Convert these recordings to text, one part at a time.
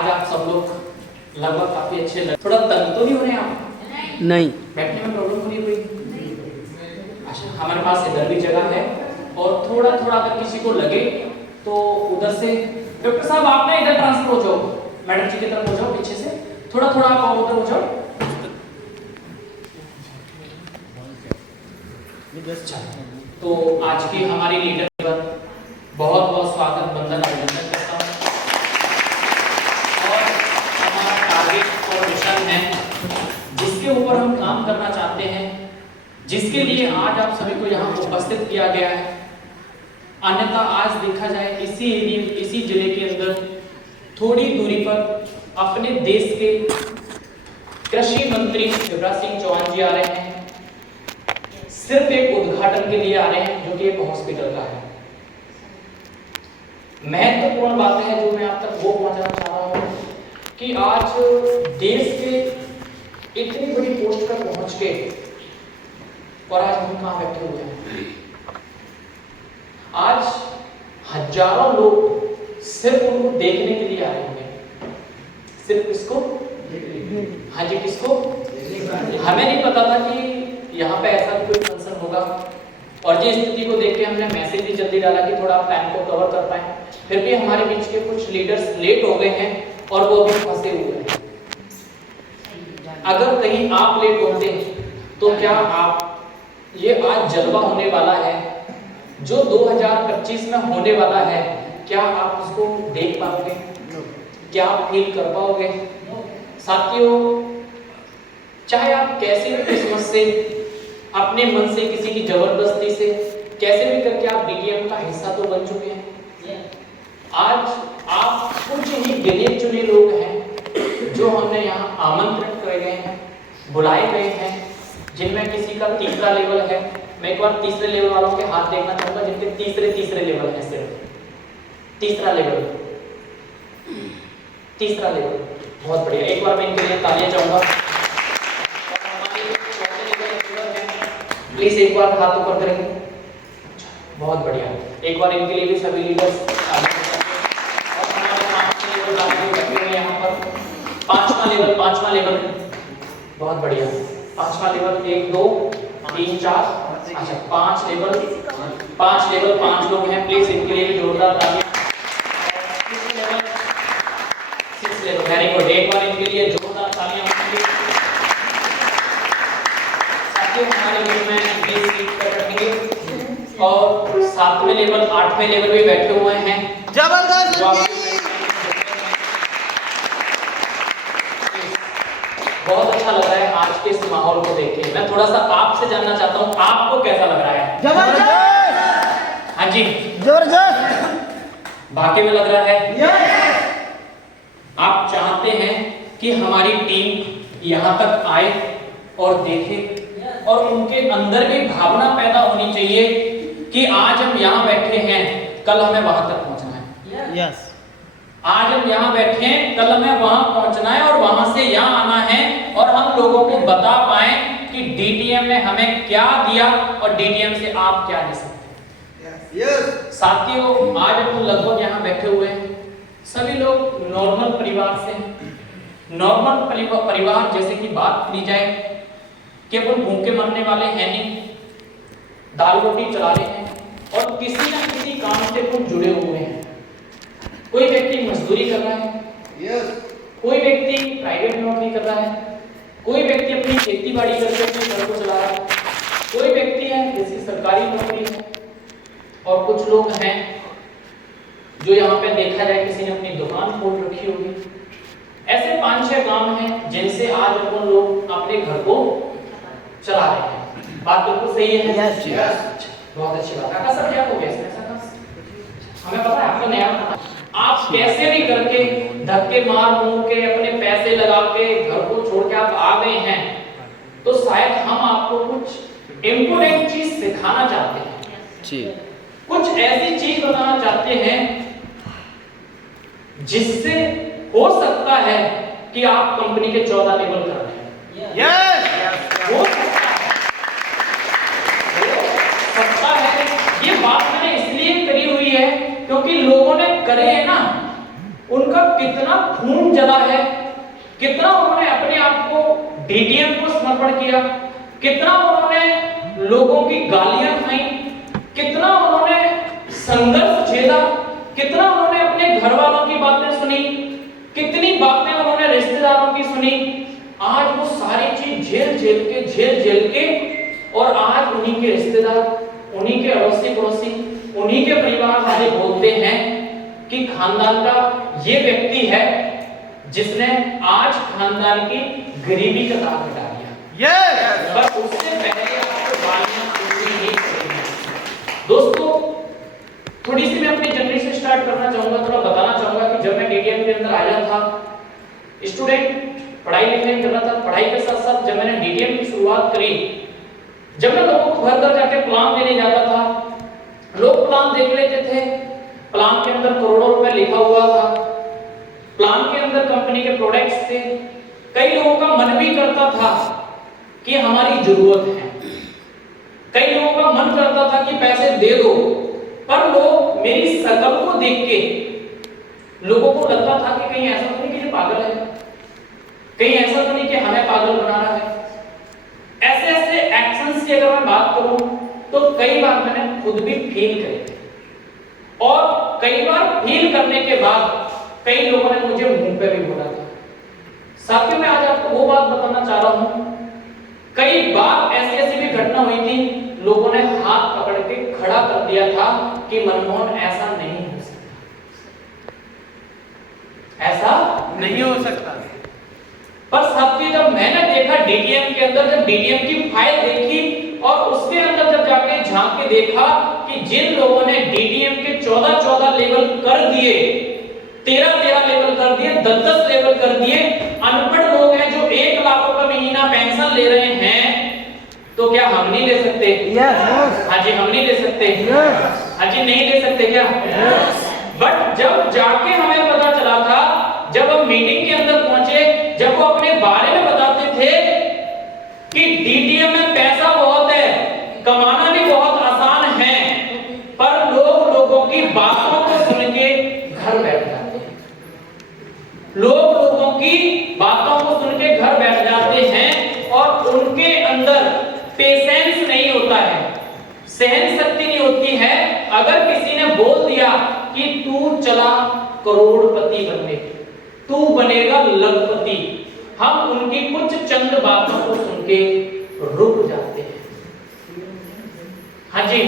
आज आप सब लोग लगभग काफी अच्छे थोड़ा तंग तो नहीं हो रहे आप? नहीं। बैठने में प्रॉब्लम हो रही है कोई? अच्छा, हमारे पास इधर भी जगह है और थोड़ा थोड़ा अगर किसी को लगे तो उधर से डॉक्टर साहब आप ना इधर ट्रांसफर हो जाओ, मैडम जी की तरफ हो जाओ, पीछे से थोड़ा थोड़ा आप उधर हो जाओ। तो आज की हमारी लीडर पर बहुत बहुत स्वागत बंदन अभिनंदन करता हूँ। और हमारा टारगेट और मिशन है जिसके ऊपर हम काम करना चाहते हैं, जिसके लिए आज आप सभी को यहाँ उपस्थित किया गया है। अन्यथा आज देखा जाए इसी जिले के अंदर थोड़ी दूरी पर अपने देश के कृषि मंत्री शिवराज सिंह चौहान जी आ रहे हैं, सिर्फ एक उद्घाटन के लिए आ रहे हैं जो कि एक हॉस्पिटल का है। महत्वपूर्ण बातें हैं जो मैं आप तक वो पहुंचाना चाह रहा हूं कि आज देश के इतनी बड़ी पोस्ट पर पहुंच के और आज हम कहां बैठे हुए हैं। आज हजारों लोग सिर्फ उनको देखने के लिए आए होंगे। सिर्फ किसको? हाँ जी, किसको? हमें नहीं पता था कि यहाँ पे ऐसा कोई फंक्शन होगा और जिस स्थिति को देख के हमने मैसेज भी जल्दी डाला कि थोड़ा टाइम को कवर कर पाए। फिर भी हमारे बीच के कुछ लीडर्स लेट हो गए हैं और वो अभी फंसे हुए हैं। अगर कहीं आप लेट होते तो क्या आप ये आज जलवा होने वाला है जो 2025 में होने वाला है, क्या आप उसको देख पाओगे? क्या आप फील कर पाओगे? साथियों, चाहे आप कैसे भी किस्मत से, अपने मन से, किसी की जबरदस्ती से, कैसे भी करके आप डीटीएम का हिस्सा तो बन चुके हैं। आज आप कुछ ही गिने चुने लोग हैं जो हमने यहाँ आमंत्रित करे गए हैं, बुलाए गए हैं, जिनमें किसी का तीसरा लेवल है। मैं एक बार तीसरे लेवल वालों के हाथ देखना चाहूंगा जिनके तीसरे लेवल है। सिर्फ तीसरा लेवल, बहुत बढ़िया। एक बार मैं इनके लिए तालियां चाहूंगा। प्लीज एक बार हाथ ऊपर करेंगे। बहुत बढ़िया। एक बार इनके लिए भी सभी लीडर्स और हमारे यहाँ पर पांचवा लेवल बहुत बढ़िया। पांचवा लेवल 1 2 3 4 अच्छा 5 लेवल 5 लोग हैं। प्लीज इनके लिए भी जोरदार तालियां। 6 लेवल वेरी गुड। एक बार इनके लिए जोरदार तालियां होंगी। साथियों, हमारे ग्रुप में 20 सीट पर रखेंगे और 7वें लेवल 8वें लेवल भी बैठे हुए हैं। जबरदस्त। बहुत अच्छा लग रहा है आज के इस माहौल को देख के। मैं थोड़ा सा आपसे जानना चाहता हूँ, आपको कैसा लग रहा है? जबरदस्त। हाँ जी, जबरदस्त। वाकई में लग रहा है। आप चाहते हैं कि हमारी टीम यहाँ तक आए और देखे और उनके अंदर भी भावना पैदा होनी चाहिए कि आज हम यहाँ बैठे हैं, कल हमें वहां तक पहुंचना है। यस। आज हम यहाँ बैठे हैं, कल हमें वहां पहुंचना है और वहां से यहाँ आना है और हम लोगों को बता पाए कि डीटीएम ने हमें क्या दिया और डीटीएम से आप क्या ले सकते हैं। साथियों, आज हम लगभग यहाँ बैठे हुए हैं, सभी लोग नॉर्मल परिवार से हैं। नॉर्मल परिवार जैसे कि बात की जाए कि अपन भूखे मरने वाले हैं नहीं, दाल रोटी चला रहे हैं और किसी न किसी काम से कुछ जुड़े हुए हैं। कोई व्यक्ति मजदूरी कर रहा है, कोई व्यक्ति प्राइवेट नौकरी कर रहा है, कोई व्यक्ति अपनी खेती बाड़ी करके अपने घर को चला रहा है, कोई व्यक्ति है जिसकी सरकारी नौकरी है और कुछ लोग हैं जो यहाँ पे देखा जाए किसी ने अपनी दुकान खोल रखी होगी। ऐसे 5-6 काम हैं जिनसे आज अपन लोग अपने घर को चला रहे हैं। बात बिल्कुल सही है। बहुत अच्छी बात। काका सर क्या हो गया इसमें? हमें पता है आपको नया पता। आप कैसे भी करके धक्के मार के अपने पैसे लगा के घर को छोड़ के आप आ गए हैं, तो शायद हम आपको कुछ इम्पोर्टेंट चीज सिखाना चाहते हैं जी। कुछ ऐसी चीज बताना चाहते हैं जिससे हो सकता है कि आप कंपनी के 14 लेवल कर रहे हैं। हो सकता है। ये बात मैंने इसलिए करी हुई है क्योंकि लोगों ने करे हैं ना, उनका कितना कितना खून जला है, कितना उन्होंने अपने आप को डीटीएम को समर्पण किया, कितना उन्होंने लोगों की गालियां खाई, कितना उन्होंने संघर्ष झेला, कितना उन्होंने अपने घर वालों की बातें सुनी, कितनी बातें उन्होंने रिश्तेदारों की सुनी। आज वो सारी चीज झेल झेल के और आज उन्हीं के रिश्तेदार, उन्हीं के अड़ोसी पड़ोसी, उन्हीं के परिवार वाले बोलते हैं कि खानदान का ये व्यक्ति है जिसने आज खानदान की गरीबी का दाग हटा दिया। पर उससे पहले आपको गालियां सुननी ही पड़ेगी। दोस्तों, थोड़ी सी मैं अपनी जर्नी से स्टार्ट करना चाहूंगा, थोड़ा बताना चाहूंगा कि जब मैं डीटीएम के अंदर आया था, स्टूडेंट पढ़ाई लिखाई कर रहा था, पढ़ाई के साथ साथ जब मैंने डीटीएम की शुरुआत करी, जब मैं लोगों को घर घर जाके प्लान देने जाता था, लोग प्लान देख लेते थे, प्लान के अंदर करोड़ों रुपए लिखा हुआ था, प्लान के अंदर कंपनी के प्रोडक्ट्स थे। कई लोगों का मन भी करता था कि हमारी जरूरत है, कई लोगों का मन करता था कि पैसे दे दो, पर लोग मेरी शकल को देख के लोगों को लगता था कि कहीं ऐसा तो नहीं कि ये पागल है, कहीं ऐसा तो नहीं कि हमें पागल बना रहा है। ऐसे ऐसे एक्शंस की अगर मैं बात करूं तो कई बार मैंने खुद भी फील करे, और कई बार फील करने के बाद कई लोगों ने मुझे मुंह पे भी बोला था। साथियों, मैं आज आपको वो बात बताना चाह रहा हूं, कई बार ऐसी ऐसी भी घटना हुई थी, लोगों ने हाथ पकड़ के खड़ा कर दिया था कि मनमोहन ऐसा नहीं हो सकता, ऐसा नहीं हो सकता। पर साथियों, जब मैंने देखा डीटीएम के अंदर, जब डीटीएम की फाइल देखी और उसके अंदर जब जाके झांक के देखा कि जिन लोगों ने डीटीएम के 14 लेवल कर दिए, 13 लेवल कर दिए, 10 लेवल कर दिए, अनपढ़ लोग हैं जो 1 लाख रुपए महीना पेंशन ले रहे हैं, तो क्या हम नहीं ले सकते? हाँ जी, हम नहीं ले सकते? हाँ जी, नहीं ले सकते क्या? बट जब जाके हमें पता चला था, जब हम मीटिंग के अंदर पहुंचे, जब वो अपने बारे में बताते थे कि डीटीएम में पैसा बहुत है, कमाना भी बहुत आसान है, पर लोग लोगों की बातों को सुन के घर बैठ जाते हैं, लोग लोगों की बातों को सुन के घर बैठ जाते हैं और उनके अंदर पेशेंस नहीं होता है, सहन शक्ति नहीं होती है। अगर किसी ने बोल दिया कि तू चला करोड़पति बनने, तू बनेगा लखपति, हम उनकी कुछ चंद बातों को सुन के रुक जाते हैं। हाँ जी,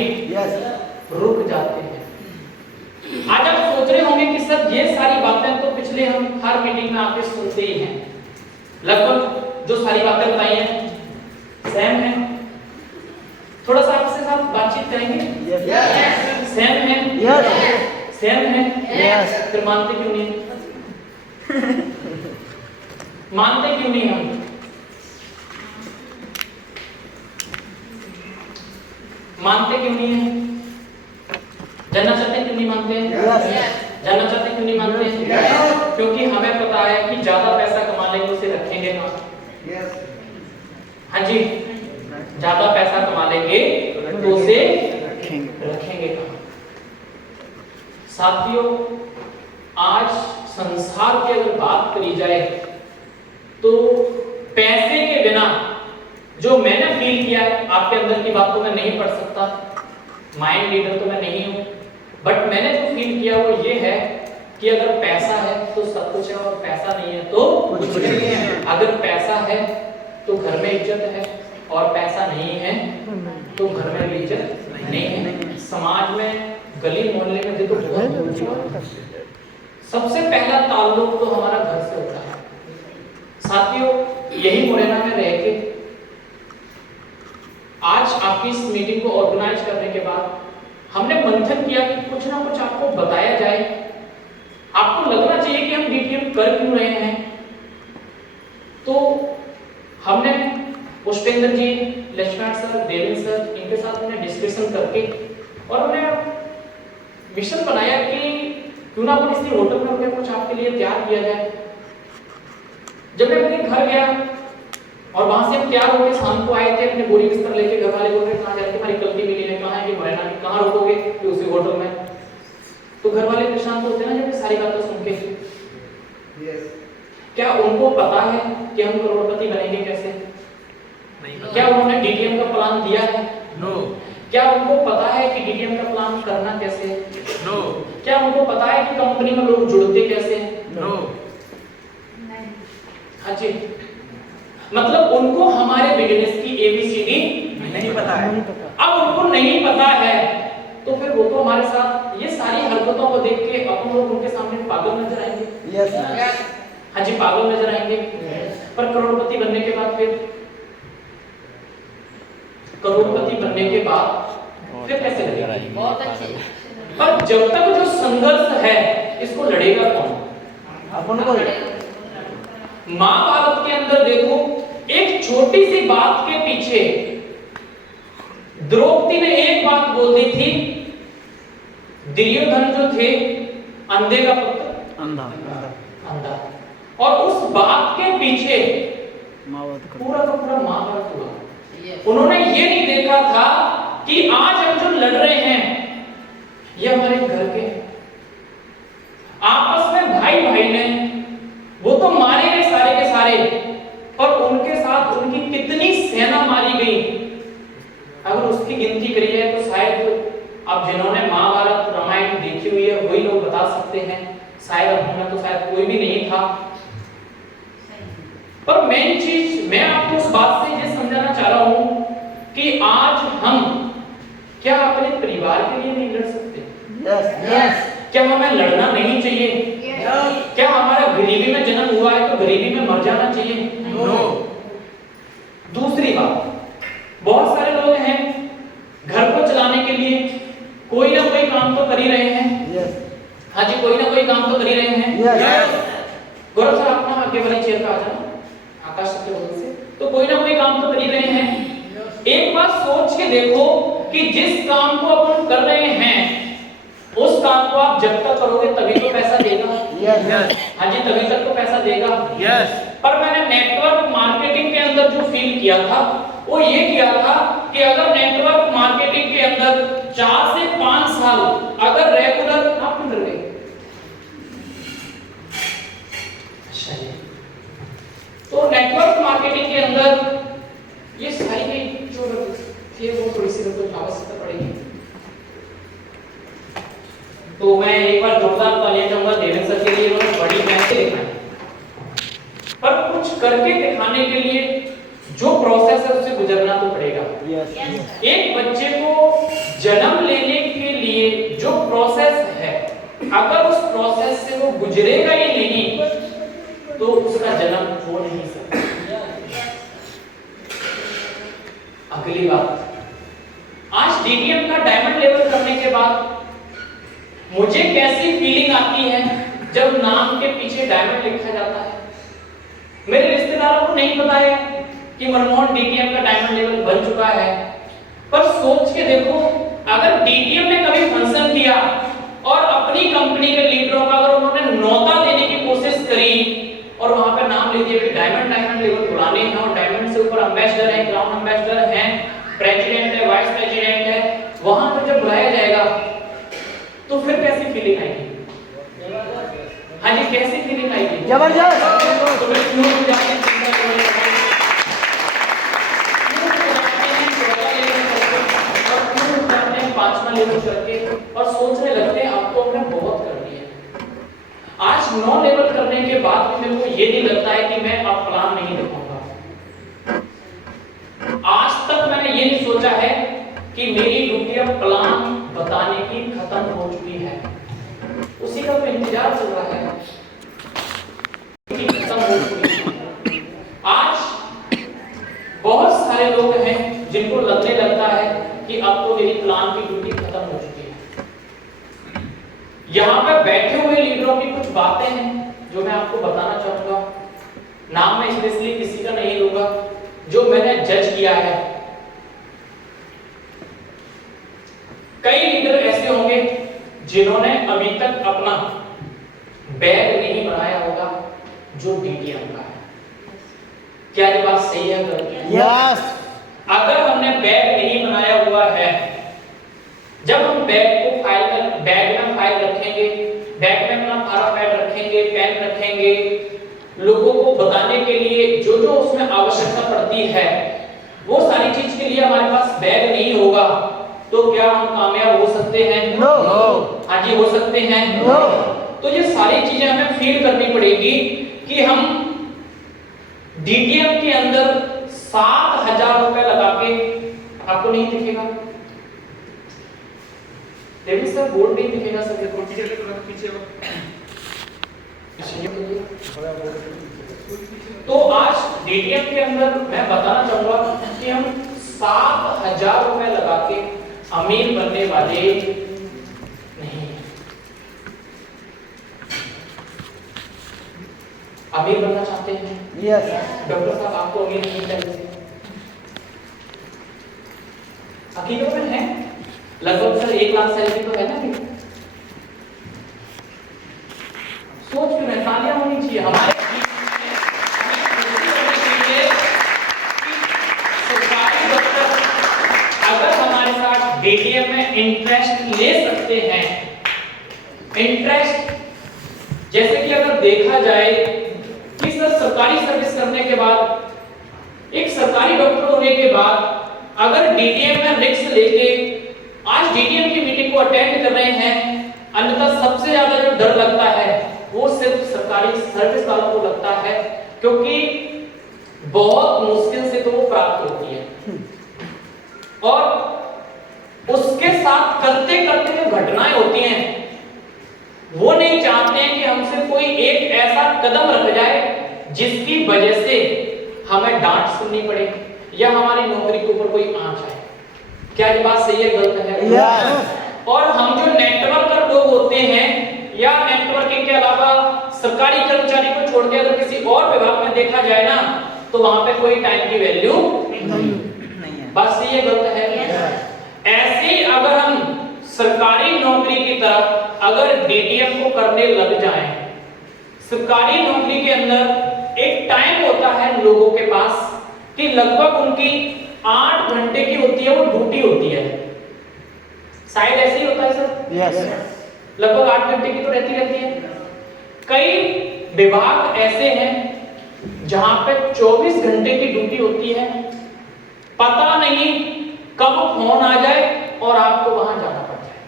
रुक जाते हैं। आज आप सोच रहे होंगे कि सर ये सारी बातें तो पिछले हम हर मीटिंग में आके सुनते ही हैं, लगभग जो सारी बातें बताई हैं सेम है। थोड़ा सा आपसे साथ बातचीत करेंगे? सेम है? सेम है? फिर मानते क्यों नहीं? मानते क्यों नहीं हम? मानते क्यों नहीं है? जानना चाहते क्यों नहीं मानते हैं? जानना चाहते क्यों नहीं मानते हैं? क्योंकि हमें पता है कि ज्यादा पैसा कमा लेंगे उसे रखेंगे कहाँ? हाँ जी, ज्यादा पैसा कमा लेंगे तो उसे रखेंगे कहाँ? साथियों, आज संसार की अगर बात करी जाए तो पैसे के बिना, जो मैंने फील किया है, आपके अंदर की बात तो मैं नहीं पढ़ सकता, माइंड रीडर तो मैं नहीं हूं, बट मैंने जो फील किया वो ये है कि अगर पैसा है तो सब कुछ है और पैसा नहीं है तो कुछ नहीं है। अगर पैसा है तो घर में इज्जत है और पैसा नहीं है तो घर में भी इज्जत नहीं है, समाज में, गली मोहल्ले में देखो बहुत। सबसे पहला ताल्लुक तो हमारा घर से होता है। साथियों, यही मुरैना में रह के आज आपकी इस मीटिंग को ऑर्गेनाइज करने के बाद हमने मंथन किया कि कुछ ना कुछ आपको बताया जाए, आपको लगना चाहिए कि हम डीटीएम कर क्यों रहे हैं। तो हमने पुष्पेंद्र जी, लक्ष्मण सर, देवेंद्र सर, इनके साथ हमने डिस्कशन करके और हमने मिशन बनाया कि क्यों ना अपन इसी होटल में अपने कुछ आपके लिए तैयार किया जाए। जब मैं अपने घर गया और वहां से हम तैयार होकर शाम को आए थे, अपने बोरी बिस्तर लेके, घर वाले बोल रहे कहां जा रहे, हमारी गलती मिली है, कहां है कि मुरैना में, कहां रुकोगे? कि उसी होटल में। तो घर वाले परेशान तो होते ना जब सारी बातें सुन के। क्या उनको पता है कि हम करोड़पति बनेंगे कैसे? क्या उन्होंने डीटीएम का प्लान दिया है? नो। क्या उनको पता है कि डीटीएम का प्लान करना कैसे? नो। क्या उनको पता है कि कंपनी में लोग जुड़ते कैसे? नो। हाँ जी, मतलब उनको हमारे बिजनेस की एबीसीडी नहीं पता है। अब उनको नहीं पता है तो फिर वो तो हमारे साथ ये सारी हरकतों को देख के अपन लोग उनके सामने पागल नजर आएंगे। यस हाँ जी, पागल नजर आएंगे। पर करोड़पति बनने के बाद फिर कैसे लगेगा? बहुत अच्छे। पर जब तक जो संघर्ष है इसको लड़ेगा कौन? अपन को महाभारत के अंदर देखो, एक छोटी सी बात के पीछे द्रौपदी ने एक बात बोल दी थी। दुर्योधन जो थे, अंधे का पुत्र, अंधा, और उस बात के पीछे पूरा का पूरा महाभारत हुआ। उन्होंने ये नहीं देखा था कि आज हम जो लड़ रहे हैं ये हमारे घर के आपस में भाई भाई ने, वो तो मारे गए सारे के सारे, पर उनके साथ उनकी कितनी सेना मारी गई अगर उसकी गिनती करी जाए तो शायद अब जिन्होंने महाभारत रामायण देखी हुई है वही लोग बता सकते हैं, शायद अब में तो शायद कोई भी नहीं था। पर मेन चीज मैं आपको उस बात से ये समझाना चाह रहा हूं कि आज हम क्या अपने परिवार के लिए नहीं लड़ सकते? यस क्या हमें लड़ना नहीं चाहिए? क्या हमारा गरीबी में जन्म हुआ है तो गरीबी में मर जाना चाहिए? नो। दूसरी बात, बहुत सारे लोग हैं घर को चलाने के लिए कोई ना कोई काम तो कर ही रहे हैं। यस हाँ जी, कोई ना कोई काम तो कर ही रहे हैं। यस गौरव सर, आप ना आगे वाली चेयर पे आ जाना, आकाश सर के बगल से। तो कोई ना कोई काम तो कर ही रहे हैं। एक बात सोच के देखो कि जिस काम को अपन कर रहे हैं उस काम को आप जब तक करोगे तभी तो पैसा देगा। यस हाँ जी, तभी तक तो पैसा देगा। यस। पर मैंने नेटवर्क मार्केटिंग के अंदर जो फील किया था वो ये किया था कि अगर नेटवर्क मार्केटिंग के अंदर 4 से 5 साल अगर रेगुलर आप मिल रहे, अच्छा जी, तो नेटवर्क मार्केटिंग के अंदर ये सारी जो थी वो थोड़ी सी आवश्यकता पड़ेगी। तो मैं एक बार जोरदार तालियां चाहूंगा देवेंद्र सर के लिए, उन्होंने बड़ी मेहनत दिखाई। पर कुछ करके दिखाने के लिए जो प्रोसेस है उससे गुजरना तो पड़ेगा। यस एक बच्चे को जन्म लेने के लिए जो प्रोसेस है, अगर उस प्रोसेस से वो गुजरेगा ही नहीं तो उसका जन्म हो नहीं सकता। अगली बात, आज डीटीएम का डायमंड लेवल करने के बाद मुझे कैसी फीलिंग आती है जब नाम के पीछे डायमंड लिखा जाता है। मेरे रिश्तेदारों को नहीं पता है कि मनमोहन डीटीएम का डायमंड लेवल बन चुका है, पर सोच के देखो अगर डीटीएम ने कभी फंक्शन किया और अपनी कंपनी के लीडरों का अगर उन्होंने न्योता देने की कोशिश करी और वहां पे नाम लिख दिया कि डायमंड लेवल बुलाने हैं और डायमंड से ऊपर एम्बेसडर है, क्राउन एम्बेसडर हैं, प्रेसिडेंट है, वाइस प्रेसिडेंट है, वहां पर जब बुलाया जाएगा तो फिर कैसी फीलिंग आएगी? हाँ जी, कैसी फीलिंग आएगी? जबरदस्त। तो फिर क्यों हो जाते हैं चिंता लेवल पर? क्यों हो जाते हैं 5वां लेवल करके और सोचने लगते हैं अब तो हमने बहुत कर दिया। आज 9 लेवल करने के बाद भी मेरे को ये नहीं लगता है कि मैं अब प्लान नहीं दिखाऊंगा। आज तक मैंने ये नहीं सोचा है कि मेरी ड्यूटी अब प्लान बताने की खत्म हो चुकी है, उसी का तो इंतजार चल रहा है कि खत्म हो चुकी है। आज बहुत सारे लोग हैं जिनको लगने लगता है कि अब तो मेरी प्लान की ड्यूटी खत्म हो चुकी है। यहाँ पे बैठे हुए लीडरों की कुछ बातें हैं जो मैं आपको बताना चाहूंगा। नाम मैं स्पेशली किसी का नहीं लूंगा, जो मैंने जज किया है। कई लीडर ऐसे होंगे जिन्होंने अभी तक अपना बैग नहीं बनाया होगा जो डीटीएम का है। क्या ये बात सही है? यस अगर हमने बैग नहीं बनाया हुआ है, जब हम बैग में फाइल रखेंगे, बैग में अपना फारा पैड रखेंगे, पेन रखेंगे, करेंगे, लोगों को बताने के लिए जो जो उसमें आवश्यकता पड़ती है, वो सारी चीज के लिए हमारे पास बैग नहीं होगा, तो क्या हम कामयाब हो सकते हैं? नो। हाँ जी, हो सकते हैं। नो। तो ये सारी चीजें हमें फील करनी पड़ेगी कि हम डीटीएम के अंदर 7,000 रुपए लगा के, आपको नहीं दिखेगा देवी सर, बोर्ड नहीं दिखेगा सर, देखो पीछे तो आज डीटीएम के अंदर मैं बताना चाहूंगा कि हम 7,000 रुपए लगा के अमीर बनने वाले नहीं हैं। अमीर बनना चाहते हैं? यस। डॉक्टर साहब, आपको अमीर नहीं चाहिए? हकीकत में है लगभग सर 1 लाख सैलरी तो है ना भी। सोच के तालियां होनी चाहिए हमारे सरकारी डॉक्टर अगर हमारे साथ डीटीएम में इंटरेस्ट ले सकते हैं। इंटरेस्ट जैसे कि अगर देखा जाए कि सर सरकारी सर्विस करने के बाद, एक सरकारी डॉक्टर होने के बाद अगर डीटीएम में रिस्क लेके आज डीटीएम की मीटिंग को अटेंड कर रहे हैं, अन्यथा सबसे ज्यादा जो डर लगता है वो सिर्फ सरकारी सर्विस वालों को लगता है, क्योंकि बहुत मुश्किल से तो वो प्राप्त होती है और उसके साथ करते करते जो घटनाएं होती हैं वो नहीं चाहते हैं कि हमसे कोई एक ऐसा कदम रख जाए जिसकी वजह से हमें डांट सुननी पड़े या हमारी नौकरी के ऊपर कोई आंच आए। क्या ये बात सही है, गलत है? यस। और हम जो नेटवर्कर लोग होते हैं या नेटवर्किंग के अलावा सरकारी कर्मचारी को छोड़ के अगर किसी और विभाग में देखा जाए ना, तो वहां पे कोई टाइम की वैल्यू नहीं है। बात सही है, गलत है? ऐसे ही अगर हम सरकारी नौकरी की तरफ अगर डीटीएम को करने लग जाएं, सरकारी नौकरी के अंदर एक टाइम होता है लोगों के पास कि लगभग उनकी 8 घंटे की होती है, वो ड्यूटी होती है, शायद ऐसे ही होता है सर। यस। लगभग 8 घंटे की तो रहती है। कई विभाग ऐसे हैं जहां पे 24 घंटे की ड्यूटी होती है, पता नहीं कब फोन आ जाए और आपको वहां जाना पड़ जाए।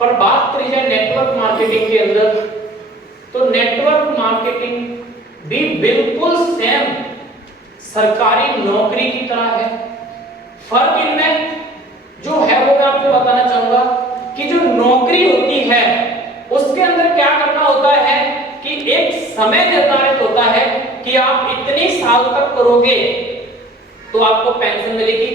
पर बात करी जाए नेटवर्क मार्केटिंग के अंदर, तो नेटवर्क मार्केटिंग भी बिल्कुल सेम सरकारी नौकरी की तरह है। फर्क इनमें जो है वो मैं आपको बताना चाहूंगा कि जो नौकरी होती है उसके अंदर क्या करना होता है कि एक समय निर्धारित होता है कि आप इतने साल तक करोगे तो आपको पेंशन मिलेगी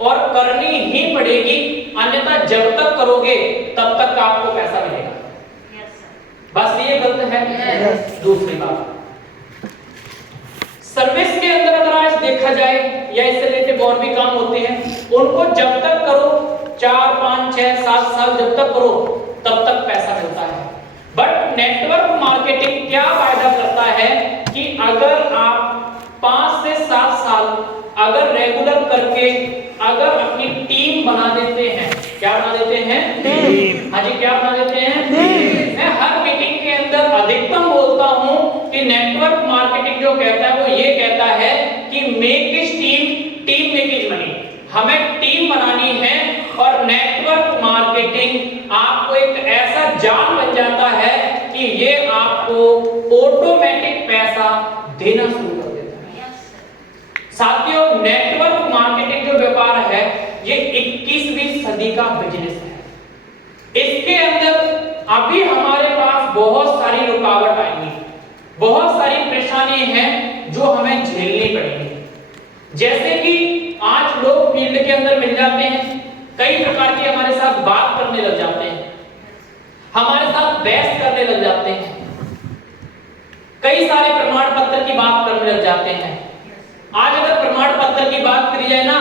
और करनी ही पड़ेगी, अन्यथा जब तक करोगे तब तक आपको पैसा मिलेगा। बस ये गलत है। दूसरी बात, सर्विस के अंदर अगर आज देखा जाए या इससे रिलेटेड और भी काम होते हैं, उनको जब तक करो 4, 5, 6, 7 साल जब तक करो तब तक पैसा मिलता है। बट नेटवर्क मार्केटिंग क्या वायदा करता है कि अगर आप 5 से 7 साल अगर रेगुलर करके अगर अपनी टीम बना देते हैं, क्या बना देते हैं? टीम। हाँ जी, क्या बना देते हैं? टीम। मैं हर मीटिंग के अंदर अधिकतम बोलता हूं कि नेटवर्क मार्केटिंग जो कहता है वो ये कहता है कि make is team make is money. हमें टीम बनानी है और नेटवर्क मार्केटिंग आपको एक ऐसा जाल बन जाता है कि ये आपको ऑटोमेटिक पैसा देना शुरू कर देता है। साथियों, नेटवर्क मार्केटिंग जो व्यापार है ये 21वीं सदी का बिजनेस है। इसके अंदर अभी हमारे पास बहुत सारी रुकावट आएंगी, बहुत सारी परेशानी हैं जो हमें झेलनी पड़ेगी। जैसे कि आज लोग फील्ड के अंदर मिल जाते हैं, कई प्रकार की हमारे साथ बात करने लग जाते हैं, हमारे साथ बहस करने लग जाते हैं, कई सारे प्रमाण पत्र की बात करने लग जाते हैं। आज अगर प्रमाण पत्र की बात करी जाए ना,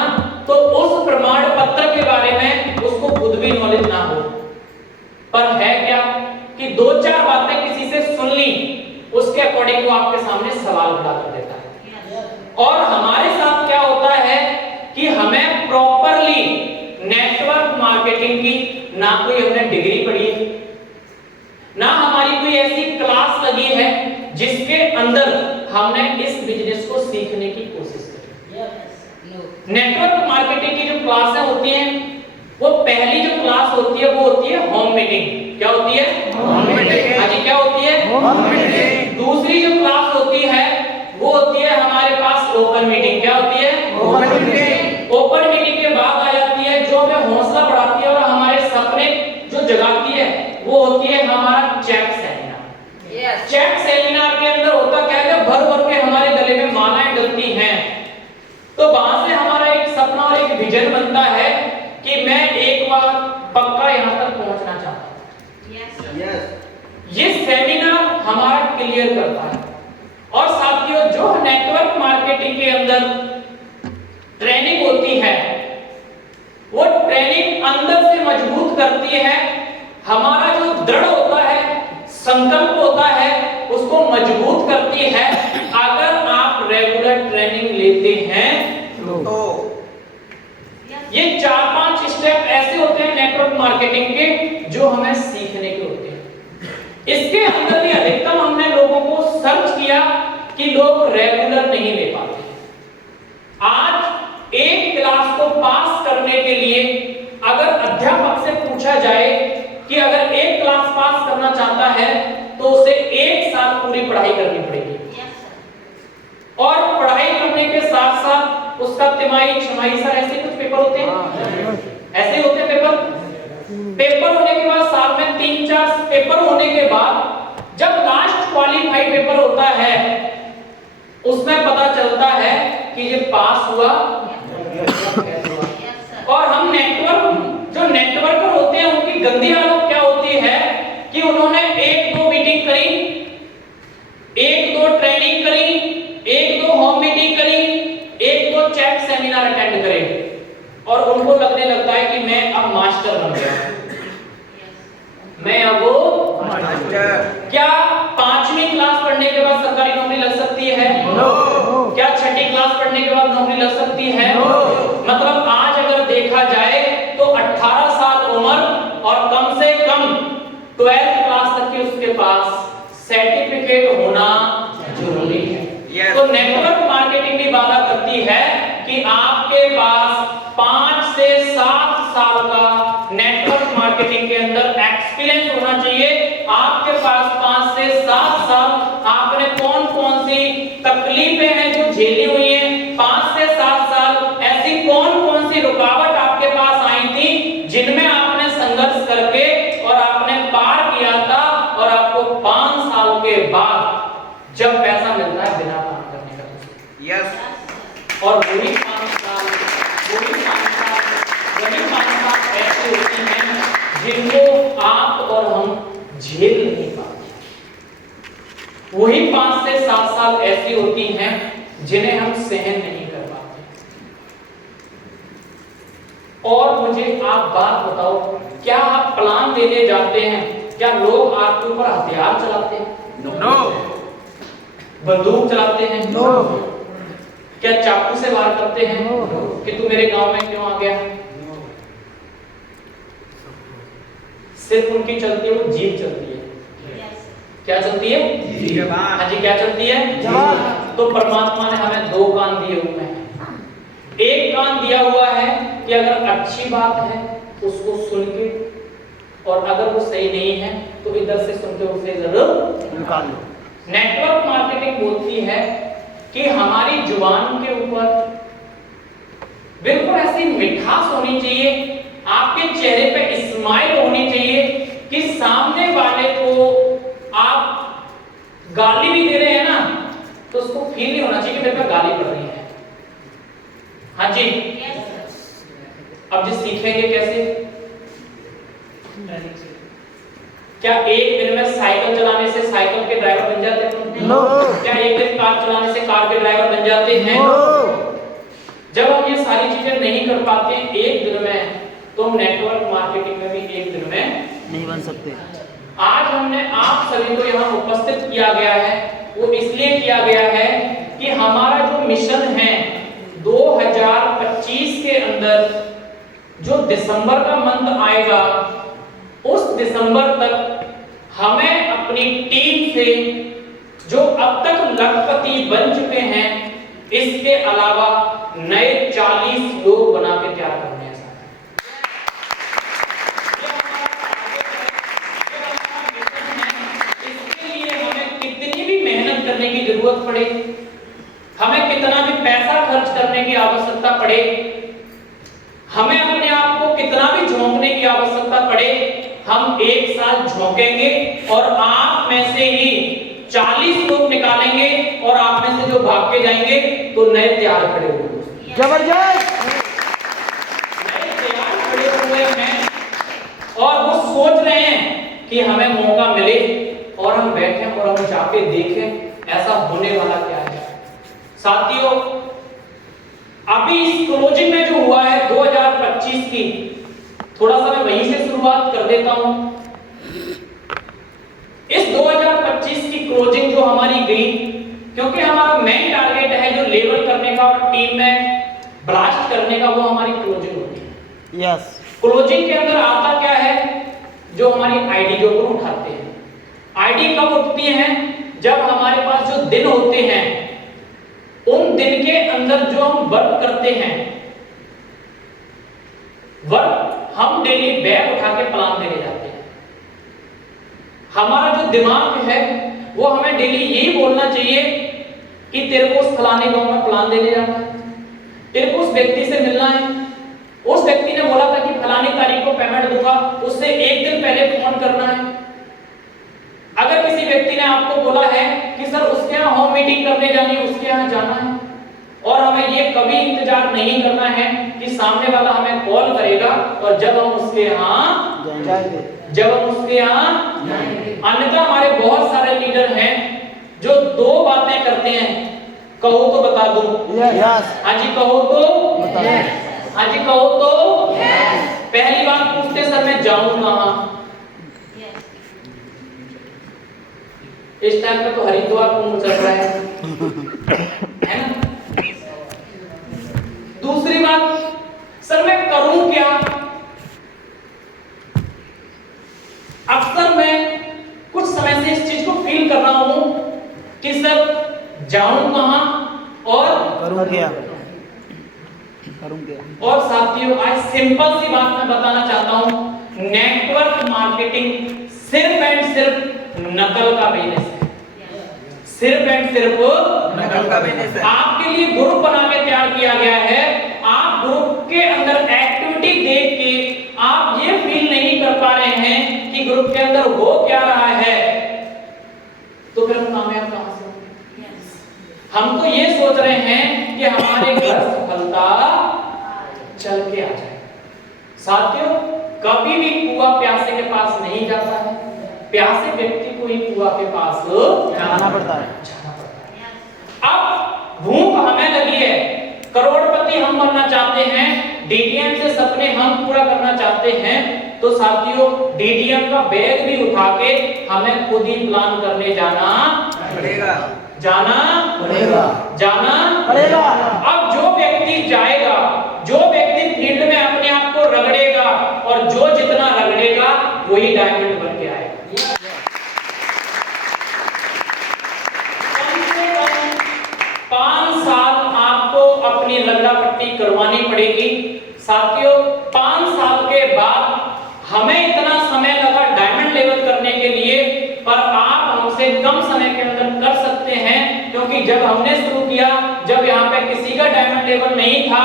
तो उस प्रमाण पत्र के बारे में उसको खुद भी नॉलेज ना हो, पर है क्या कि 2-4 बातें किसी से सुन ली, उसके अकॉर्डिंग वो आपके सामने सवाल खड़ा कर देता है। और हमारे साथ क्या होता है कि हमें प्रॉपरली नेटवर्क मार्केटिंग की ना कोई हमने डिग्री पढ़ी है, ना हमारी कोई ऐसी क्लास लगी सीखने की कोशिश करें। Yes. No. नेटवर्क मार्केटिंग की जो क्लासें होती हैं, वो पहली जो क्लास होती है वो होती है होम मीटिंग। क्या होती है? Home meeting. हाँ जी, क्या होती है? Home meeting. दूसरी जो क्लास होती है वो होती है हमारे पास ओपन मीटिंग। क्या होती है? Open meeting. ओपन मीटिंग के बाद आ जाती है जो हमें हौसला बढ़ाती है और हमारे सपने जो जगाती है, वो होती है हमारा chat seminar. Yes. Chat seminar के अंदर होता क्या है, जब भर भर के हमारे गले में मालाएं डलती हैं, तो वहां से हमारा एक सपना और एक विजन बनता है कि मैं एक बार पक्का यहां तक पहुंचना चाहता हूं। Yes. यस। ये सेमिनार हमारा क्लियर करता है। और साथियों, जो नेटवर्क मार्केटिंग के अंदर ट्रेनिंग होती है, वो ट्रेनिंग अंदर से मजबूत करती है। हमारा जो दृढ़ होता है, संकल्प होता है, उसको मजबूत करती है। अगर आप रेगुलर ट्रेनिंग लेते हैं तो ये 4-5 स्टेप ऐसे होते हैं नेटवर्क मार्केटिंग के जो हमें सीखने के होते हैं। इसके अंदर भी अधिकतम हमने लोगों को सर्च किया कि लोग रेगुलर नहीं ले पाते। आज एक क्लास को पास करने के लिए अगर अध्यापक से पूछा जाए कि अगर एक क्लास पास करना चाहता है तो उसे 1 साल पूरी पढ़ाई करनी पड़ेगी। Yes. और पढ़ाई करने के साथ साथ उसका तिमाही, छमाही, सर ऐसे कुछ पेपर होते हैं, ऐसे होते हैं पेपर होने के बाद साल में 3-4 पेपर होने के बाद जब लास्ट क्वालिफाई पेपर होता है, उसमें पता चलता है कि ये पास हुआ। Yes, sir. और हम जो नेटवर्कर होते हैं, उनकी गंदी हालत क्या होती है कि उन्होंने 1-2 मीटिंग करी, 1-2 ट्रेनिंग करी, 1-2 होम मीटिंग करी, 1-2 चैट सेमिनार अटेंड करे और उनको लगने लगता है कि मैं अब मास्टर बन गया, मैं अब मास्टर। क्या 5वीं क्लास पढ़ने के बाद सरकारी नौकरी लग सकती है? नो। क्या 6ठी क्लास पढ़ने के बाद नौकरी लग सकती है? नो। मतलब आज अगर देखा जाए तो 18 साल उम्र और कम से कम 12th क्लास तक की उसके पास सर्टिफिकेट होना जरूरी है। Yes. तो नेटवर्क मार्केटिंग भी वादा करती है कि आपके पास 5 से 7 साल का नेटवर्क मार्केटिंग के अंदर एक्सपीरियंस होना चाहिए। आपके पास 5 से 7 साल आपने कौन-कौन सी तकलीफें हैं जो झेली हुई हैं, 5 से 7 साल ऐसी कौन-कौन सी रुकावट आपके पास आई थी जिनमें आपने संघर्ष करके और आपने पार किया था, और आपको 5 साल के बाद जब पैसा मिलता है बिना काम करने का, यस। और वही 5 साल ऐसे होते हैं जिनको आप और हम झेल नहीं पाते। वही 5 से 7 साल ऐसी होती हैं जिन्हें हम सहन नहीं कर पाते। और मुझे आप बात बताओ, क्या आप प्लान देने जाते हैं, क्या लोग आपके ऊपर हथियार चलाते हैं? नो। बंदूक चलाते हैं? नो। क्या चाकू से वार करते हैं कि तू मेरे गांव में क्यों आ गया? सिर्फ उनकी चलती है वो जीभ चलती है। Yes. क्या चलती है? जबान। हाँ जी, क्या चलती है? जबान। तो परमात्मा ने हमें 2 कान दिए हुए हैं। एक कान दिया हुआ है कि अगर अच्छी बात है उसको सुन के, और अगर वो सही नहीं है तो इधर से सुन के उसे जरूर निकाल लो। नेटवर्क मार्केटिंग बोलती है कि हमारी जुबान के ऊपर बिल्कुल ऐसी मिठास होनी चाहिए, आपके चेहरे पे स्माइल होनी चाहिए कि सामने वाले को आप गाली भी दे रहे हैं ना तो उसको फील नहीं होना चाहिए कि मेरे पे गाली पड़ रही है। हाँ जी। Yes, sir. अब जी सीखेंगे कैसे? क्या एक दिन में साइकिल चलाने से साइकिल के ड्राइवर बन जाते हैं? नो। क्या एक दिन कार चलाने से कार के ड्राइवर बन जाते हैं? नो। जब हम ये सारी चीजें नहीं कर पाते एक दिन में, तो हम नेटवर्क मार्केटिंग में भी एक दिन में नहीं बन सकते। आज हमने आप सभी को यहाँ उपस्थित किया गया है, वो इसलिए किया गया है कि हमारा जो मिशन है 2025 के अंदर जो दिसंबर का मंथ आएगा, उस दिसंबर तक हमें अपनी टीम से जो अब तक लखपति बन चुके हैं, इस अलावा नए 40 लोग बना के तैयार करने हैं। इसके लिए हमें कितनी भी मेहनत करने की जरूरत पड़े, हमें कितना भी पैसा खर्च करने की आवश्यकता पड़े, हमें अपने आप को कितना भी झोंकने की आवश्यकता पड़े, हम एक साल झोंकेंगे और आप में से ही 40 लोग निकालेंगे और आप में से जो भाग के जाएंगे तो नए तैयार खड़े होंगे। जबरदस्त। नए तैयार खड़े हुए हैं और वो सोच रहे हैं कि हमें मौका मिले और हम बैठें और हम जाके देखें ऐसा होने वाला क्या है। साथियों, अभी इस क्लोजिंग में जो हुआ है 2025 की, थोड़ा सा मैं वहीं से शुरुआत कर देता हूं। इस 2025 की क्लोजिंग जो हमारी गई, क्योंकि हमारा मेन टारगेट है जो लेवल करने का और टीम में ब्लास्ट करने का, वो हमारी क्लोजिंग होती है। यस। क्लोजिंग के अंदर आता क्या है, जो हमारी आईडी जो ऊपर उठाते हैं। आईडी कब उठती है, जब हमारे पास जो दिन होते हैं उन दिन के अंदर जो हम वर्क करते हैं, वर्क हम डेली बैग उठा के प्लान देने जाते हैं। हमारा जो दिमाग है वो हमें डेली यही बोलना चाहिए कि तेरे को उस फलाने गांव में प्लान देने जाना है, तेरे को उस व्यक्ति से मिलना है, उस व्यक्ति ने बोला था कि फलानी तारीख को पेमेंट दूंगा, उससे एक दिन पहले फोन करना है। अगर किसी व्यक्ति ने आपको बोला है कि सर उसके यहाँ होम मीटिंग करने जानी है, उसके यहाँ जाना है, और हमें ये कभी इंतजार नहीं करना है कि सामने वाला हमें कॉल करेगा और जब हम उसके यहाँ जाएंगे, जब हम उसके यहाँ जाएंगे। अन्यथा हमारे बहुत सारे लीडर हैं जो दो बातें करते हैं, कहो तो बता दूं, यस। हाँ जी कहो तो, बता दो। हाँ जी कहो तो। पहली बात पूछते सर मैं जाऊं कहाँ, इस टाइम पे तो हरिद्वार कुंभ चल रहा है ना। दूसरी बात, सर मैं करूं क्या। अक्सर मैं कुछ समय से इस चीज को फील कर रहा हूं कि सर जाऊं कहां और करूं क्या, करूं क्या। और साथियों आज सिंपल सी बात मैं बताना चाहता हूं, नेटवर्क मार्केटिंग सिर्फ एंड सिर्फ नकल का बिजनेस है, सिर्फ एंड सिर्फ नकल का बिजनेस है। आपके लिए ग्रुप बना के तैयार किया गया है। आप ग्रुप के अंदर एक्टिविटी देख के आप ये फील नहीं कर पा रहे हैं कि ग्रुप के अंदर हो क्या रहा है, तो फिर हम कामयाब कहां से होंगे। हम तो ये सोच रहे हैं कि हमारे घर सफलता चल के आ जाए। साथियों, कभी भी कुआं प्यासे के पास नहीं जाता है, प्यासे व्यक्ति को ही कुआं के पास जाना पड़ता है। अब भूख हमें लगी है, करोड़पति हम बनना चाहते हैं, डीटीएम से सपने हम पूरा करना चाहते हैं, तो साथियों डीटीएम का बैग भी उठा के हमें खुद ही प्लान करने जाना पड़ेगा, जाना पड़ेगा, जाना पड़ेगा। अब जो व्यक्ति जाएगा, जो व्यक्ति फील्ड में अपने आप को रगड़ेगा और जो जितना रगड़ेगा वही डायमंड बन के आएगा। कम से कम 5 साल आपको अपनी रगड़ा पट्टी करवानी पड़ेगी। साथियों 5 साल के बाद हमें इतना समय लगा डायमंड लेवल करने के लिए, पर आप हमसे कम समय के अंदर कर सकते हैं, क्योंकि जब हमने शुरू किया, जब यहाँ पे किसी का डायमंड लेवल नहीं था,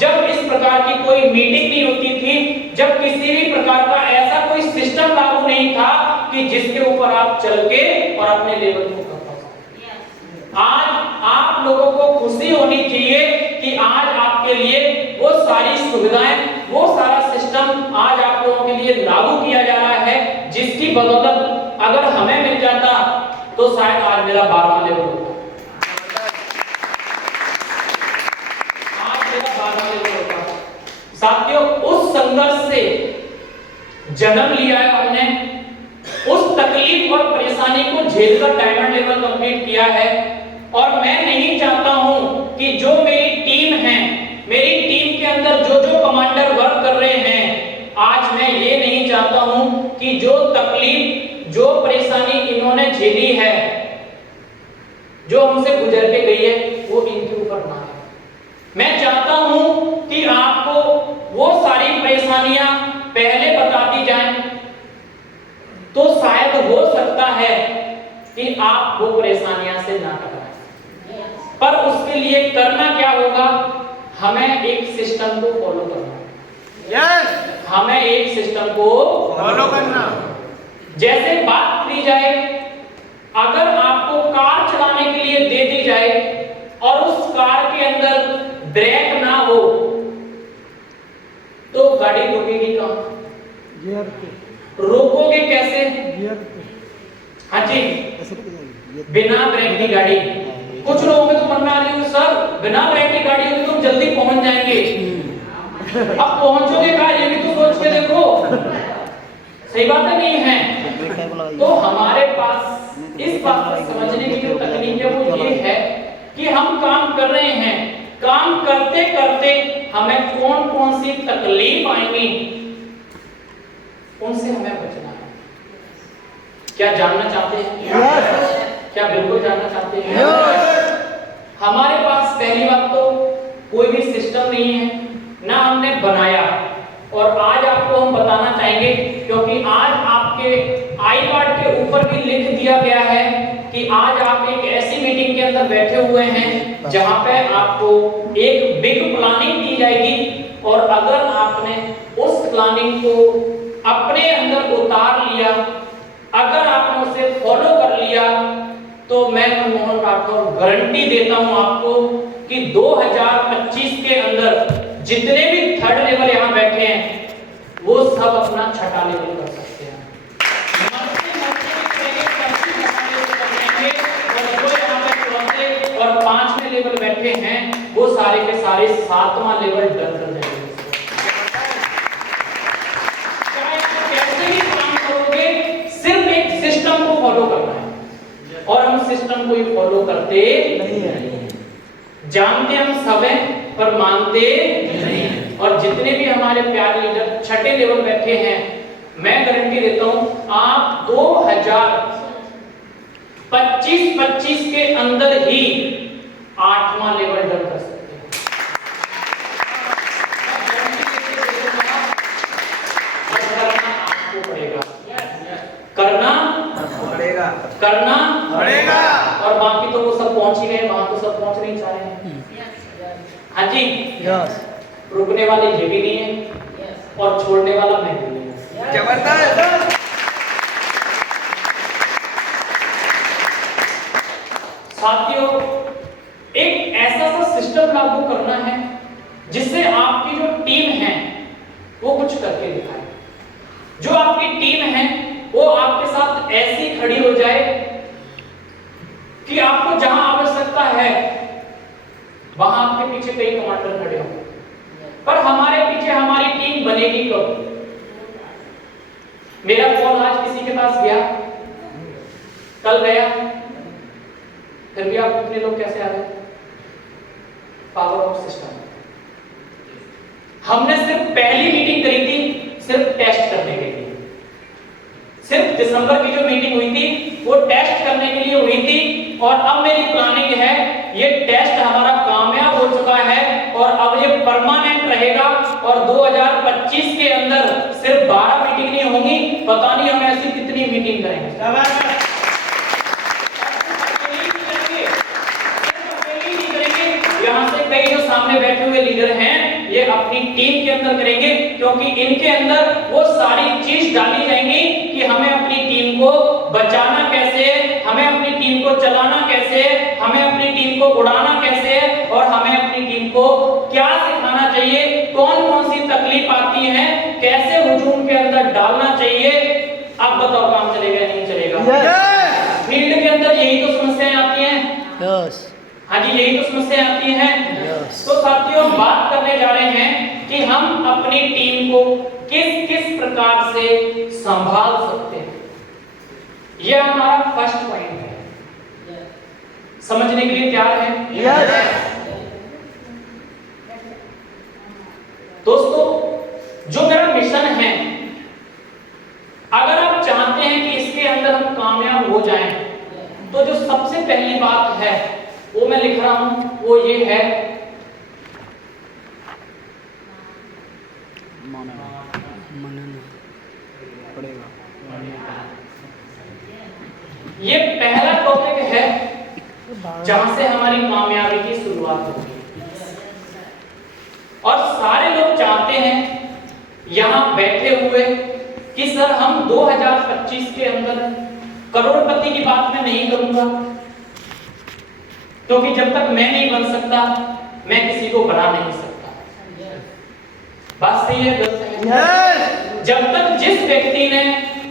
जब इस प्रकार की कोई मीटिंग नहीं होती थी, जब किसी भी प्रकार का ऐसा कोई सिस्टम लागू नहीं था कि जिसके ऊपर आप चल के और अपने लेवल को कर पाओ। आज आप लोगों को खुशी होनी चाहिए कि आज आपके लिए वो सारी सुविधाएं, वो सारा सिस्टम आज आप लोगों के लिए लागू किया जा रहा है, जिसकी बदौलत अगर हमें मिल जाता तो शायद आज मेरा 12वां लेवल होता। आज मेरा 12वां लेवल होता। साथियों उस संघर्ष से जन्म लिया है हमने, उस तकलीफ और परेशानी को झेलकर डायमंड लेवल कंप्लीट किया है, और मैं नहीं चाहता हूं कि जो मेरी टीम है, मेरी टीम के अंदर जो जो कमांडर वर्क कर रहे हैं, आज मैं ये नहीं चाहता हूं कि जो तकलीफ, जो परेशानी इन्होंने झेली है, जो हमसे गुजर के गई है, वो इनके ऊपर ना है। मैं चाहता हूं कि आपको वो सारी परेशानियां पहले बता दी जाएं, तो शायद हो सकता है कि आप वो परेशानियां से ना टकराएं। पर उसके लिए करना क्या होगा? हमें एक सिस्टम को फॉलो करना है। हमें एक सिस्टम को फॉलो करना। जैसे बात की जाए, अगर आपको कार चलाने के लिए दे दी जाए और उस कार के अंदर ब्रेक ना हो तो गाड़ी रुकेगी कहां? गियर पे। रोकोगे कैसे? गियर पे। हाँ जी, ऐसे रुक जाएगी। बिना ब्रेक की गाड़ी। कुछ लोगों के तो मन में आ रही है, सर बिना ब्रेक की गाड़ी होगी तो जल्दी पहुंच जाएंगे। अब पहुंचोगे कहां, ये भी तो सोच के देखो। सही बात है, नहीं है? तो हमारे पास इस बात को समझने की जो तकनीक है वो ये है कि हम काम कर रहे हैं, काम करते करते हमें कौन कौन सी तकलीफ आएंगी, उनसे हमें बचना है। क्या जानना चाहते हैं? क्या बिल्कुल जानना चाहते हैं? हमारे पास पहली बात तो कोई भी सिस्टम नहीं है, ना हमने बनाया। और आज आपको हम बताना चाहेंगे, क्योंकि आज आपके आई कार्ड के ऊपर भी लिख दिया गया है कि आज आप एक ऐसी मीटिंग के अंदर बैठे हुए हैं जहां पे आपको एक बिग प्लानिंग दी जाएगी, और अगर आपने उस प्लानिंग को अपने अंदर उतार लिया, अगर आपने उसे फॉलो कर लिया, तो मैं मनमोहन राठौर गारंटी देता हूं आपको कि 2025 के अंदर जितने भी थर्ड लेवल यहां बैठे हैं वो सब अपना छठा लेवल कर सकते हैं। और जो यहां पे चौथे और पांचवें लेवल बैठे हैं वो सारे के सारे सातवां लेवल डर कर जाएंगे। चाहे आप कैसे भी काम करोगे, सिर्फ एक सिस्टम को फॉलो करना है, और हम सिस्टम को ही फॉलो करते नहीं है। जानते हम सब हैं पर मानते नहीं। और जितने भी हमारे प्यारे लीडर छठे लेवल बैठे हैं, मैं गारंटी देता हूं आप 2025 के अंदर ही 8वां लेवल डन कर सकते हैं। आपको पड़ेगा, करना पड़ेगा। और बाकी तो वो सब पहुंच ही गए, वहां तो सब पहुंच नहीं चाह रहे हैं। हाँ जी, रुकने वाले ये भी नहीं है और छोड़ने वाला मैं भी नहीं हूं। जबरदस्त। साथियों, एक ऐसा सा सिस्टम लागू करना है जिससे आपकी जो टीम है वो कुछ करके दिखाए। जो आपकी टीम है वो आपके साथ ऐसी खड़ी हो जाए कि आपको जहां आवश्यकता है वहां आपके पीछे कई कमांडर खड़े हों, पर हमारे पीछे हमारी टीम बनेगी कब? मेरा कॉल आज किसी के पास गया, कल गया, फिर भी आप कितने लोग कैसे आ गए? Power of system. हमने सिर्फ पहली मीटिंग करी थी सिर्फ टेस्ट करने के लिए। सिर्फ दिसंबर की जो मीटिंग हुई थी वो टेस्ट करने के लिए हुई थी, और अब मेरी प्लानिंग है ये टेस्ट हमारा कामयाब हो चुका है और अब ये परमानेंट रहेगा। और 2025 के अंदर सिर्फ 12 मीटिंग नहीं होंगी, पता नहीं हम ऐसी कितनी मीटिंग करेंगे। यहाँ से कई जो सामने बैठे हुए लीडर हैं ये अपनी टीम के अंदर करेंगे, क्योंकि इनके अंदर वो सारी चीज डाली जाएंगी कि हमें अपनी टीम को बचाना कैसे है, हमें अपनी टीम को चलाना कैसे है, हमें अपनी टीम को उड़ाना कैसे है, और हमें अपनी टीम को क्या सिखाना चाहिए, कौन कौन सी तकलीफ आती है, कैसे हुजूम के अंदर डालना चाहिए। अब बताओ काम चलेगा नहीं चलेगा? फील्ड के अंदर यही तो समस्याएं आती हैं। हाँ जी, यही तो समस्याएं आती हैं। तो साथियों, हम बात करने जा रहे हैं कि हम अपनी टीम को किस किस प्रकार से संभाल सकते हैं। यह हमारा फर्स्ट पॉइंट है। समझने के लिए तैयार हैं? दोस्तों, जो मेरा मिशन है, अगर आप चाहते हैं कि इसके अंदर हम कामयाब हो जाएं, तो जो सबसे पहली बात है वो मैं लिख रहा हूं, वो ये है मनन पड़ेगा। ये पहला टॉपिक है जहां से हमारी कामयाबी की शुरुआत होगी। और सारे लोग चाहते हैं यहां बैठे हुए कि सर हम 2025 के अंदर करोड़पति की बात मैं नहीं करूंगा, क्योंकि जब तक मैं नहीं बन सकता मैं किसी को बना नहीं सकता। बात सही है, गलत है? जब तक जिस व्यक्ति ने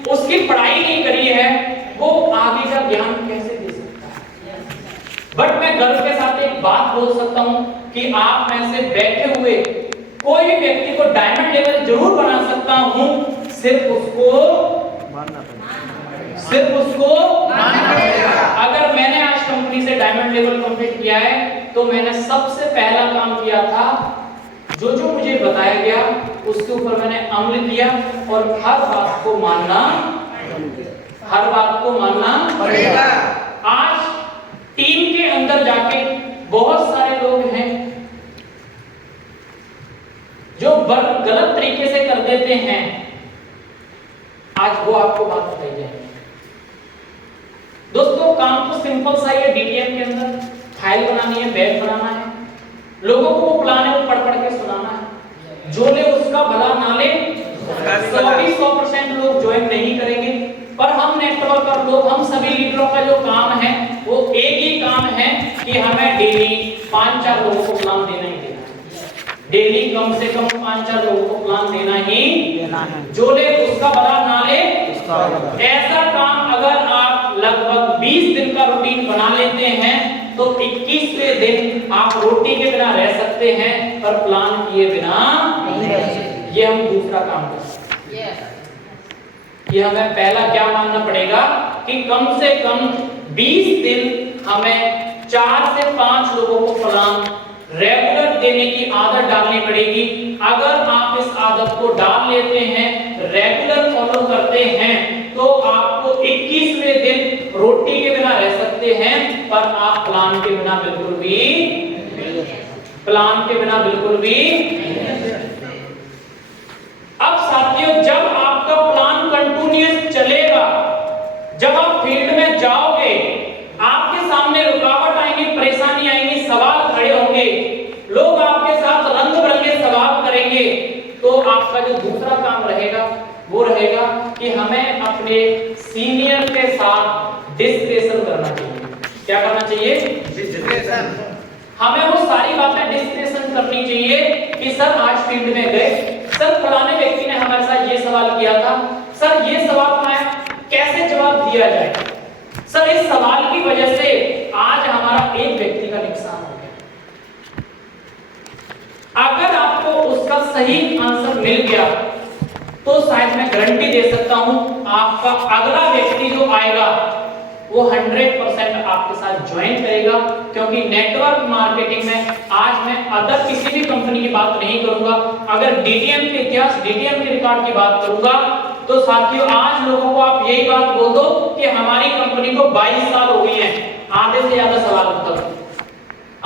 उसकी पढ़ाई नहीं करी है वो आगे का ज्ञान कैसे दे सकता है? बट मैं गर्व के साथ एक बात बोल सकता हूं कि आप में से बैठे हुए कोई भी व्यक्ति को डायमंड लेवल जरूर बना सकता हूं, सिर्फ उसको अगर मैंने आज कंपनी से डायमंड लेवल कंप्लीट किया है तो मैंने सबसे पहला काम किया था, जो जो मुझे बताया गया उसके ऊपर मैंने अमल किया और हर बात को मानना पड़ेगा। आज टीम के अंदर जाके बहुत सारे लोग हैं जो गलत तरीके से कर देते हैं, आज वो आपको बात बताई जाएगी। दोस्तों काम तो सिंपल सा ही है, डीटीएम के अंदर फाइल बनानी है, बैग बनाना है, लोगों को वो प्लान है वो पढ़ के सुनाना है। जो ले उसका भला ना ले, 100% लोग ज्वाइन नहीं करेंगे, पर हम नेटवर्क और लोग, हम सभी लीडरों का जो काम है वो एक ही काम है कि हमें डेली 5-4 लोगों को प्लान देना ही देना है। डेली कम से कम 5-4 लोगों को प्लान देना ही है। जो ले उसका भला ना ले, ऐसा काम अगर आप लगभग 20 दिन का रूटीन बना लेते हैं तो 21वें दिन आप रोटी के बिना रह सकते हैं, पर प्लान किए बिना नहीं। ये हम दूसरा काम कर सकते हैं। ये हमें पहला क्या मानना पड़ेगा कि कम से कम 20 दिन हमें 4 से 5 लोगों को प्लान रेगुलर देने की आदत डालनी पड़ेगी। अगर आप इस आदत को डाल लेते हैं, रेगुलर फॉलो करते हैं, तो आपको 21वें दिन रोटी के बिना रह सकते हैं, पर आप प्लान के बिना बिल्कुल भी अब साथियों, जब आपका प्लान कंटिन्यूअस चलेगा, जब आप फील्ड में जाओगे, आपके सामने रुकावट आएंगी, परेशानी आएंगी, सवाल खड़े होंगे, लोग आपके साथ रंग बिरंगे सवाल करेंगे, तो आपका जो दूसरा काम रहेगा वो रहेगा कि हमें अपने सीनियर के साथ डिस्कशन करना चाहिए। क्या करना चाहिए? डिस्कशन। हमें वो सारी बातें डिस्कशन करनी चाहिए कि सर आज फील्ड में गए, सर फलाने व्यक्ति ने हमारे साथ ये सवाल किया था, सर ये सवाल मैं कैसे जवाब दिया जाए, सर इस सवाल की वजह से आज हमारा एक व्यक्ति का नुकसान हो गया। अगर आपको उसका सही आंसर मिल गया तो शायद मैं गारंटी दे सकता हूं आपका अगला व्यक्ति जो आएगा वो 100% आपके साथ ज्वाइन करेगा, क्योंकि नेटवर्क मार्केटिंग में आज मैं अदर किसी भी कंपनी की बात नहीं करूंगा, अगर डीटीएम के इतिहास, डीटीएम के रिकॉर्ड की बात करूंगा, तो साथियों आज लोगों को आप यही बात बोल दो कि हमारी कंपनी को 22 साल हो गए हैं, आधे से ज्यादा सवाल उत्तर।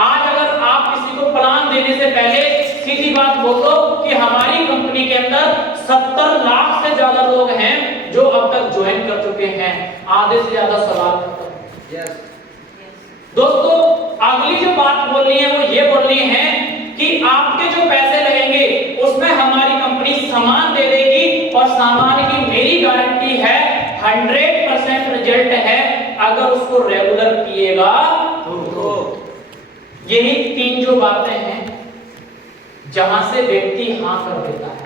आज अगर आप किसी को प्लान देने से पहले सीधी बात बोल दो कि हमारी कंपनी के अंदर 70 लाख से ज्यादा लोग हैं जो अब तक ज्वाइन कर चुके हैं, आधे से ज्यादा सवाल खत्म। दोस्तों अगली जो बात बोलनी है वो ये बोलनी है कि आपके जो पैसे लगेंगे उसमें हमारी कंपनी सामान दे देगी, और सामान की मेरी गारंटी है 100% रिजल्ट है अगर उसको रेगुलर किएगा तो। यही 3 जो बातें हैं जहां से व्यक्ति हां कर देता है,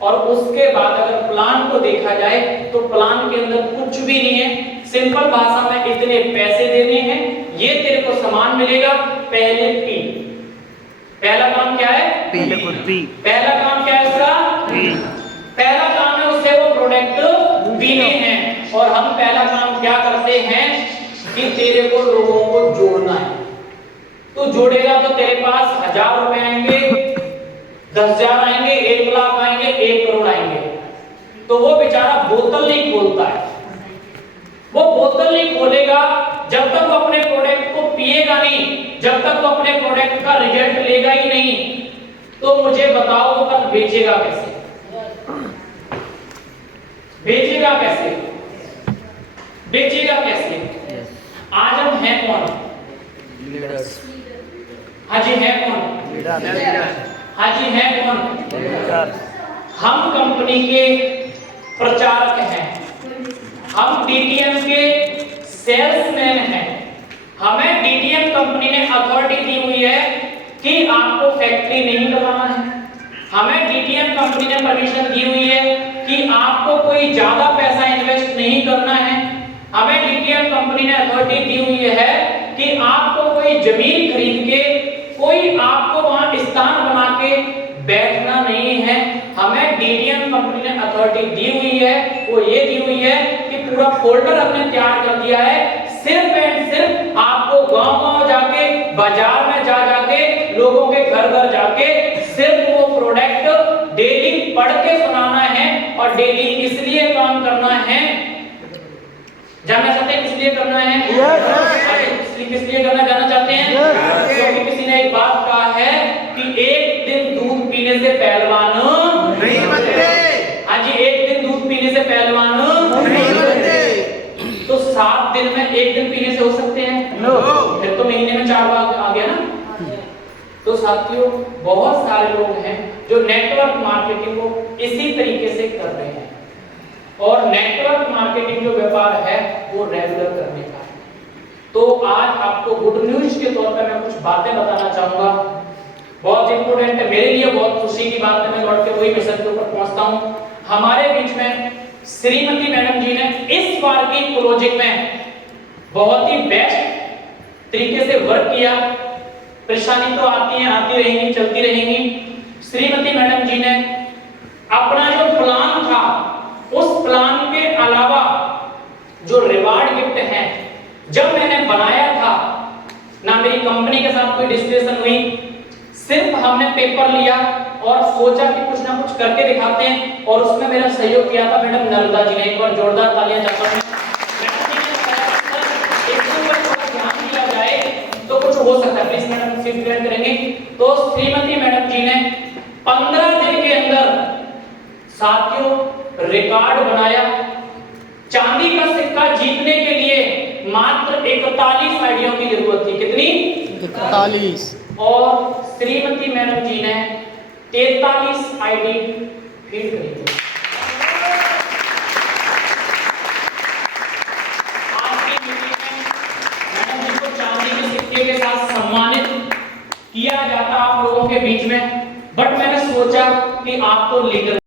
और उसके बाद अगर प्लान को देखा जाए तो प्लान के अंदर कुछ भी नहीं है। सिंपल भाषा में इतने पैसे देने हैं, ये तेरे को सामान मिलेगा, पहले पी। पहला काम क्या है? पहला काम क्या है उसका? पहला काम है उसे वो प्रोडक्ट पीने हैं, और हम पहला काम क्या करते हैं कि तेरे को लोगों को जोड़ना है। तो जोड़ेगा तो तेरे पास 1000 रुपए आएंगे, 10,000 आएंगे, 1 लाख आएंगे, 1 करोड़ आएंगे। तो वो बेचारा बोतल नहीं खोलता है, वो बोतल नहीं खोलेगा जब तक वो अपने प्रोडक्ट को पिएगा नहीं, जब तक वो अपने प्रोडक्ट का रिजल्ट लेगा ही नहीं। तो मुझे बताओ वो कल बेचेगा कैसे? बेचेगा कैसे, बेचेगा कैसे? आज हम हैं कौन? लीडर्स। हाँ जी, हैं कौन? लीडर। हाँ जी, हैं कौन? लीडर। हम कंपनी के प्रचारक हैं, हम डीटीएम के सेल्समैन हैं। हमें डीटीएम कंपनी ने अथॉरिटी दी हुई है कि आपको फैक्ट्री नहीं लगाना है। हमें डीटीएम कंपनी ने परमिशन दी हुई है कि आपको कोई ज्यादा पैसा इन्वेस्ट नहीं करना है। हमें डीटीएम कंपनी ने अथॉरिटी दी हुई है कि आपको कोई जमीन खरीद के कोई आपको वहां स्थान बना के बैठना नहीं है। हमें डीटीएम कंपनी ने अथॉरिटी दी हुई है, वो ये दी हुई है कि पूरा फोल्डर हमने तैयार कर दिया है। सिर्फ एंड सिर्फ आपको गांव-गांव जाके, बाजार में जा जाके, लोगों के घर-घर जाके सिर्फ वो प्रोडक्ट डेली पढ़ के सुनाना है और डेली इसलिए काम करना है। जानना चाहते हैं किस लिए करना है? किस लिए करना जानना चाहते हैं? क्योंकि किसी ने एक बात कहा है कि एक दिन दूध पीने से पहलवान नहीं बनते। हाँ जी, एक दिन दूध पीने से पहलवान नहीं बनते। तो 7 दिन में एक दिन पीने से हो सकते हैं? फिर तो महीने में 4 बार आ गया ना। तो साथियों, बहुत सारे लोग हैं जो नेटवर्क मार्केटिंग को इसी तरीके से कर रहे हैं और नेटवर्क मार्केटिंग जो व्यापार है वो रेगुलर करने का है। तो आज आपको गुड न्यूज के तौर पर मैं कुछ बातें बताना चाहूंगा, बहुत इंपॉर्टेंट है मेरे लिए, बहुत खुशी की बात है। मैं लौट के वही मिशन के ऊपर पहुंचता हूं। हमारे बीच में श्रीमती मैडम जी ने इस बार की क्लोजिंग में बहुत ही बेस्ट तरीके से वर्क किया। परेशानी तो आती है, आती रहेंगी, चलती रहेंगी। श्रीमती मैडम जी ने अपना जो प्लान था उस प्लान के अलावा जो रिवार्ड गिफ्ट है, जब मैंने बनाया था ना मेरी कंपनी के साथ कोई डिस्कशन हुई, सिर्फ हमने पेपर लिया और सोचा कि कुछ ना कुछ करके दिखाते हैं और उसमें मेरा सहयोग किया था मैडम नर्मदा जी ने। एक बार जोरदार तालियां चाहता हूं। मैडम जी ने बताया एक पर थोड़ा ध्यान दिया जाए तो कुछ हो सकता है। प्लीज मैडम सीट ग्रहण करेंगे। तो श्रीमती मैडम जी ने 15 दिन के अंदर साथियों रिकॉर्ड बनाया। चांदी का सिक्का जीतने के लिए मात्र 41 आईडियों की जरूरत थी। कितनी? 41। और श्रीमती मैडम जी ने 43 आईडी फीड करी। आज की मीटिंग में मैडम जी को चांदी के सिक्के के साथ सम्मानित किया जाता आप लोगों के बीच में, बट मैंने सोचा कि आप तो लीडर